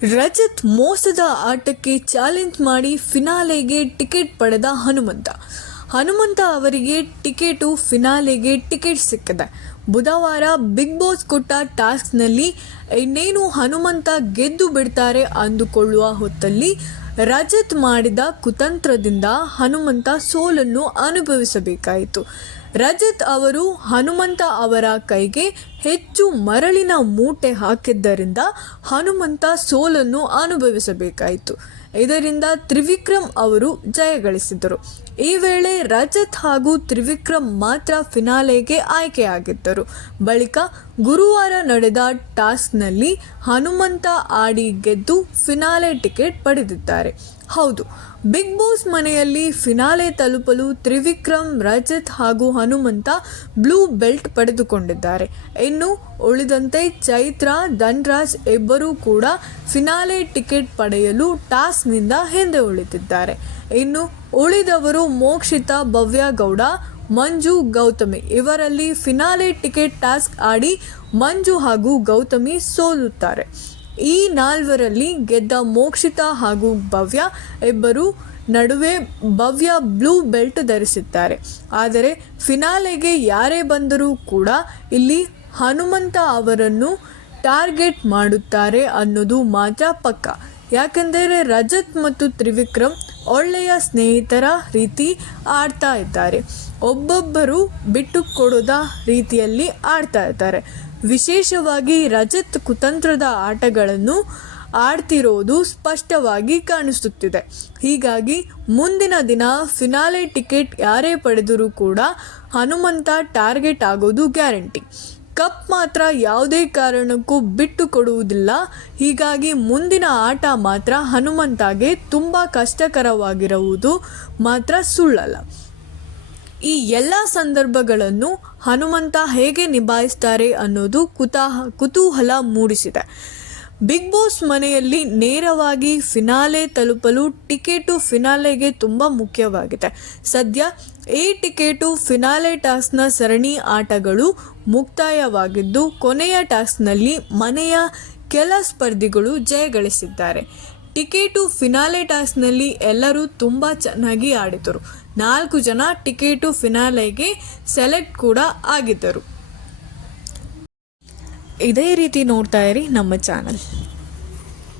ರಜತ್ ಮೋಸದ ಆಟಕ್ಕೆ ಚಾಲೆಂಜ್ ಮಾಡಿ ಫಿನಾಲೆಗೆ ಟಿಕೆಟ್ ಪಡೆದ ಹನುಮಂತ ಅವರಿಗೆ ಫಿನಾಲೆಗೆ ಟಿಕೆಟ್ ಸಿಕ್ಕಿದೆ. ಬುಧವಾರ ಬಿಗ್ ಬಾಸ್ ಕೊಟ್ಟ ಟಾಸ್ಕ್ನಲ್ಲಿ ಇನ್ನೇನು ಹನುಮಂತ ಗೆದ್ದು ಬಿಡ್ತಾರೆ ಅಂದುಕೊಳ್ಳುವ ಹೊತ್ತಲ್ಲಿ ರಜತ್ ಮಾಡಿದ ಕುತಂತ್ರದಿಂದ ಹನುಮಂತ ಸೋಲನ್ನು ಅನುಭವಿಸಬೇಕಾಯಿತು. ರಜತ್ ಅವರು ಹನುಮಂತ ಅವರ ಕೈಗೆ ಹೆಚ್ಚು ಮರಳಿನ ಮೂಟೆ ಹಾಕಿದ್ದರಿಂದ ಹನುಮಂತ ಸೋಲನ್ನು ಅನುಭವಿಸಬೇಕಾಯಿತು. ಇದರಿಂದ ತ್ರಿವಿಕ್ರಮ್ ಅವರು ಜಯಗಳಿಸಿದರು. ಈ ವೇಳೆ ರಜತ್ ಹಾಗೂ ತ್ರಿವಿಕ್ರಮ್ ಮಾತ್ರ ಫಿನಾಲೆಗೆ ಆಯ್ಕೆಯಾಗಿದ್ದರು. ಬಳಿಕ ಗುರುವಾರ ನಡೆದ ಟಾಸ್ಕ್ನಲ್ಲಿ ಹನುಮಂತ ಆಡಿ ಗೆದ್ದು ಫಿನಾಲೆ ಟಿಕೆಟ್ ಪಡೆದಿದ್ದಾರೆ. ಹೌದು, ಬಿಗ್ ಬಾಸ್ ಮನೆಯಲ್ಲಿ ಫಿನಾಲೆ ತಲುಪಲು ತ್ರಿವಿಕ್ರಮ್, ರಜತ್ ಹಾಗೂ ಹನುಮಂತ ಬ್ಲೂ ಬೆಲ್ಟ್ ಪಡೆದುಕೊಂಡಿದ್ದಾರೆ. ಇನ್ನು ಉಳಿದಂತೆ ಚೈತ್ರ, ಧನ್ರಾಜ್ ಇಬ್ಬರೂ ಕೂಡ ಫಿನಾಲೆ ಟಿಕೆಟ್ ಪಡೆಯಲು ಟಾಸ್ಕ್ನಿಂದ ಹಿಂದೆ ಉಳಿದಿದ್ದಾರೆ. ಇನ್ನು ಉಳಿದವರು ಮೋಕ್ಷಿತಾ, ಭವ್ಯ ಗೌಡ, ಮಂಜು, ಗೌತಮಿ ಇವರಲ್ಲಿ ಫಿನಾಲೆ ಟಿಕೆಟ್ ಟಾಸ್ಕ್ ಆಡಿ ಮಂಜು ಹಾಗೂ ಗೌತಮಿ ಸೋಲುತ್ತಾರೆ. ಈ ನಾಲ್ವರಲ್ಲಿ ಗೆದ್ದ ಮೋಕ್ಷಿತಾ ಹಾಗೂ ಭವ್ಯ ಇಬ್ಬರು ನಡುವೆ ಭವ್ಯ ಬ್ಲೂ ಬೆಲ್ಟ್ ಧರಿಸಿದ್ದಾರೆ. ಆದರೆ ಫಿನಾಲೆಗೆ ಯಾರೇ ಬಂದರೂ ಕೂಡ ಇಲ್ಲಿ ಹನುಮಂತ ಅವರನ್ನು ಟಾರ್ಗೆಟ್ ಮಾಡುತ್ತಾರೆ ಅನ್ನೋದು ಮಾತ್ರ ಪಕ್ಕ. ಯಾಕೆಂದರೆ ರಜತ್ ಮತ್ತು ತ್ರಿವಿಕ್ರಮ್ ಒಳ್ಳೆಯ ಸ್ನೇಹಿತರ ರೀತಿ ಆಡ್ತಾ ಇದ್ದಾರೆ. ಒಬ್ಬೊಬ್ಬರು ಬಿಟ್ಟು ಕೊಡೋದ ರೀತಿಯಲ್ಲಿ ಆಡ್ತಾ ಇದ್ದಾರೆ. ವಿಶೇಷವಾಗಿ ರಜತ್ ಕುತಂತ್ರದ ಆಟಗಳನ್ನು ಆಡ್ತಿರೋದು ಸ್ಪಷ್ಟವಾಗಿ ಕಾಣಿಸುತ್ತಿದೆ. ಹೀಗಾಗಿ ಮುಂದಿನ ದಿನ ಫಿನಾಲೆ ಟಿಕೆಟ್ ಯಾರೇ ಪಡೆದರೂ ಕೂಡ ಹನುಮಂತ ಟಾರ್ಗೆಟ್ ಆಗೋದು ಗ್ಯಾರಂಟಿ. ಕಪ್ ಮಾತ್ರ ಯಾವುದೇ ಕಾರಣಕ್ಕೂ ಬಿಟ್ಟು ಕೊಡುವುದಿಲ್ಲ. ಹೀಗಾಗಿ ಮುಂದಿನ ಆಟ ಮಾತ್ರ ಹನುಮಂತಗೆ ತುಂಬ ಕಷ್ಟಕರವಾಗಿರುವುದು ಮಾತ್ರ ಸುಳ್ಳಲ್ಲ. ಈ ಎಲ್ಲ ಸಂದರ್ಭಗಳನ್ನು ಹನುಮಂತ ಹೇಗೆ ನಿಭಾಯಿಸ್ತಾರೆ ಅನ್ನೋದು ಕುತೂಹಲ ಮೂಡಿಸಿದೆ. ಬಿಗ್ ಬಾಸ್ ಮನೆಯಲ್ಲಿ ನೇರವಾಗಿ ಫಿನಾಲೆ ತಲುಪಲು ಫಿನಾಲೆಗೆ ತುಂಬ ಮುಖ್ಯವಾಗಿದೆ. ಸದ್ಯ ಈ ಫಿನಾಲೆ ಟಾಸ್ಕ್ನ ಸರಣಿ ಆಟಗಳು ಮುಕ್ತಾಯವಾಗಿದ್ದು, ಕೊನೆಯ ಟಾಸ್ಕ್ನಲ್ಲಿ ಮನೆಯ ಕೆಲ ಸ್ಪರ್ಧಿಗಳು ಜಯಗಳಿಸಿದ್ದಾರೆ. ಫಿನಾಲೆ ಟಾಸ್ಕ್ನಲ್ಲಿ ಎಲ್ಲರೂ ತುಂಬ ಚೆನ್ನಾಗಿ ಆಡಿದರು. 4 ಜನ ಫಿನಾಲೆಗೆ ಸೆಲೆಕ್ಟ್ ಕೂಡ ಆಗಿದ್ದರು. ಇದೇ ರೀತಿ ನೋಡ್ತಾ ಇರಿ ನಮ್ಮ ಚಾನಲ್.